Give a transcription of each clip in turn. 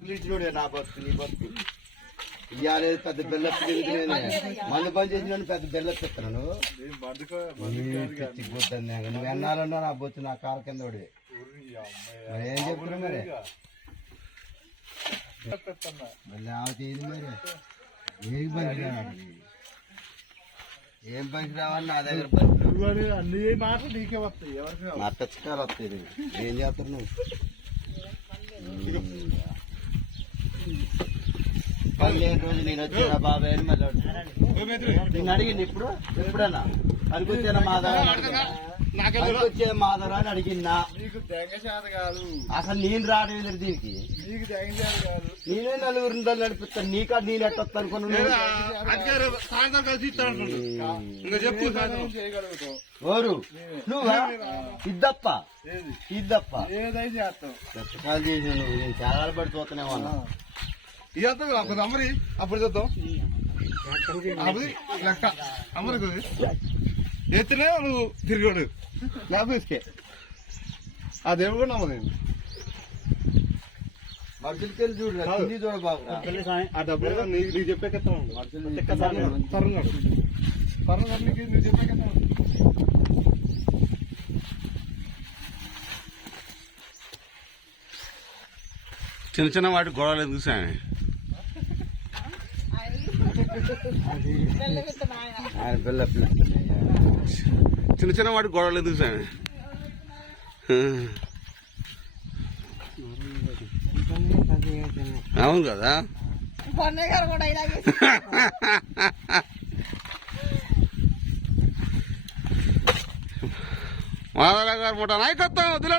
పిలిచినోడే నా బతుకు నీ బతుకు. ఇవాళ పెద్ద బెల్లప్ మందు బంద్ చేసిన పెద్ద బెల్లప్ గుద్దని నువ్వు ఎన్నారన్నా నా బొచ్చు నా కాలు కింద ఏం చెప్తున్నా మరి? మళ్ళీ ఆమె చేయదు మరి. ఏం పనికి రావాలి? ఏం పనికి రావాలి? నా దగ్గర పని అన్ని మాటలు నీకే వస్తాయి నా పెచ్చకారు వస్తాయి. ఏం చేస్తావు నువ్వు? పదిహేను రోజు నేను వచ్చిన బాబాయ్ అని మళ్ళీ అడుగుతాను. నేను అడిగింది ఇప్పుడు? ఎప్పుడన్నా? పనికొచ్చానా మాధవ పనికొచ్చే మాధవ అని అడిగిందా? అసలు నేను రావడం దీనికి? నేనే నలుగురు నడిపిస్తాను నీకా నేను ఎట్టొస్తా అనుకున్నాను ఓరు నువ్వా? ఇద్దప్ప. ఇద్దప్ప. చేస్తావు. చేసిన నువ్వు? నేను చాలా పడి చూస్తూనే ఉన్నా ఇదంతా అప్పుడు అమ్మరి అప్పుడు చూద్దాం. లెక్క. అమ్మరికి ఎత్తునే నువ్వు తిరిగాడు. ఆఫీస్కే ఆ దేవుడు కూడా నమ్మలేదు మనుషులకి వెళ్ళి చూడు తిండి చూడ బాబు. ఆ డబ్బులు నీకు నీకు చెప్పే తరుణాడు తరుణాడు నీకు చెప్పే కథ చిన్న చిన్న వాటి గొడవలు ఎందుకు సామి ఆయన పిల్ల పిల్ల. చిన్న చిన్న వాటి గొడవలు ఎందుకు అవును కదా? మాధవ గారు ముఠా నాయకత్వం వదిలే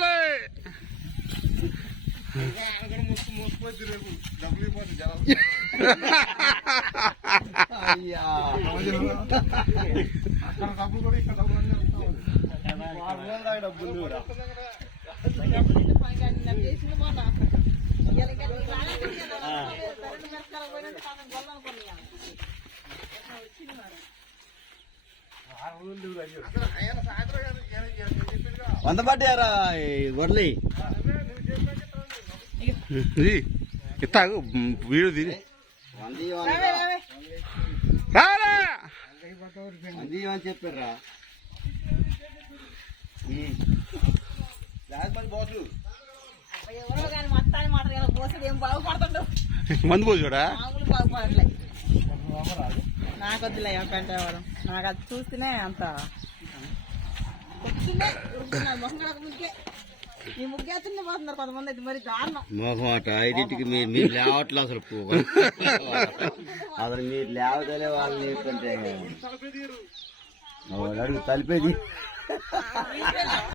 మోసపోయి రేపు. డబ్బులు వంద పడ్డారా గొర్రెలు? ఇత్తాగు వీడు తిని. ఇవ్వని చెప్పారా? పోసాడు మందు పోసి చూడా మామూలు బాగుపడట్లే. నాకు వద్దులే పెంట ఇవ్వడం నాకు అది చూస్తేనే అంత. కొట్టుకునే ఉరుకుతున్నాను మొహం కడక ముగ్గే ఈ ముగ్గేస్తుండే పోతున్నారు కొంతమంది అయితే మరి మీరు మీరు లేవట్లే అసలు. అసలు మీరు లేవదలే వాళ్ళు లేకుంటే అడుగు తలిపేది?